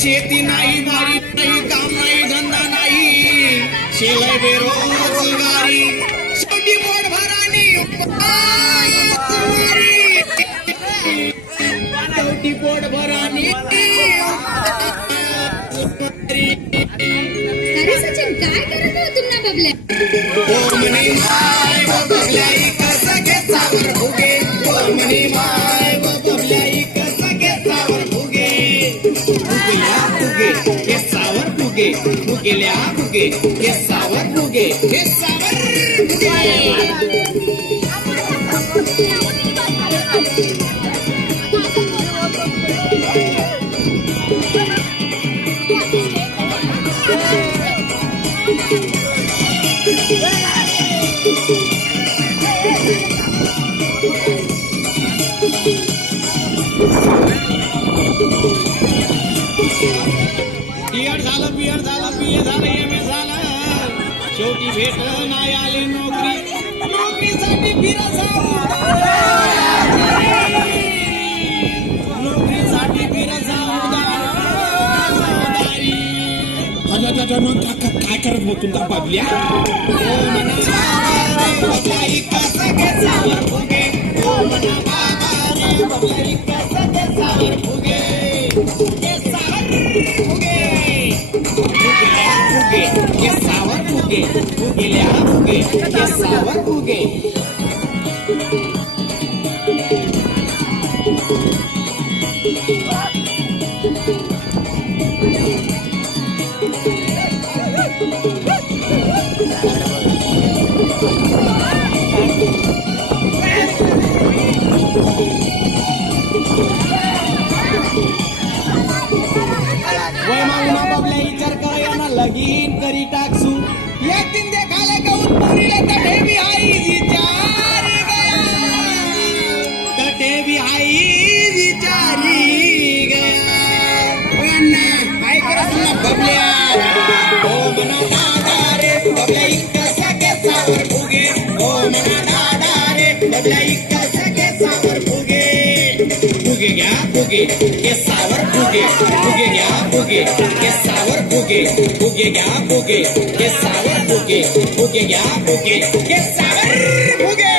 शेती नाही, बारी नाही, काम नाही, धंदा नाही, शेलाय बेरोजगारी, शेवटी पोट भरानी शेवटी पोट भरानी. अरे सचिन, काय करत हो तुम्हाला बबल्या? ओ म्हणे माय व बबल्याई कसं घेतावर भुगे, ओ म्हणे माय व बबल्याई कसं घेतावर भुगे. भुगेल्या भुगे केसावर भुगे, भुगेल्या भुगे केसावर भुगे, केसावर भुगे. बीएड झालं, बीए झालं, एम ए झालं, शेवटी भेटलं नाही आली नोकरी. नोकरीसाठी नोकरीसाठी काय करत मग तुमचा बाबल्या? कसं केसावर फुगे, ओ मना बाबा बबलाई कसं केसावर फुगे, केसावर फुगे. फुगे केसावर फुगे, फुगेल्या फुगे केसावर फुगे. वय मागून बाबल्या विचार करायला लगीन करी टाकसू. एक दिन देखाले कहून पोरीले तठे भी आई विचारी गया, तठे भी आई विचारी गया. काय करत ना बबल्या? ओ मना दादा रे बबल्या कसं केसावर फुगे, ओ मना दादा रे बबल्या कसं केसावर फुगे. फुगे घ्या फुगे केसावर फुगे, फुगे घ्या फुगे केसावर फुगे, फुगे घ्या फुगे केसावर फुगे, फुगे घ्या फुगे केसावर फुगे.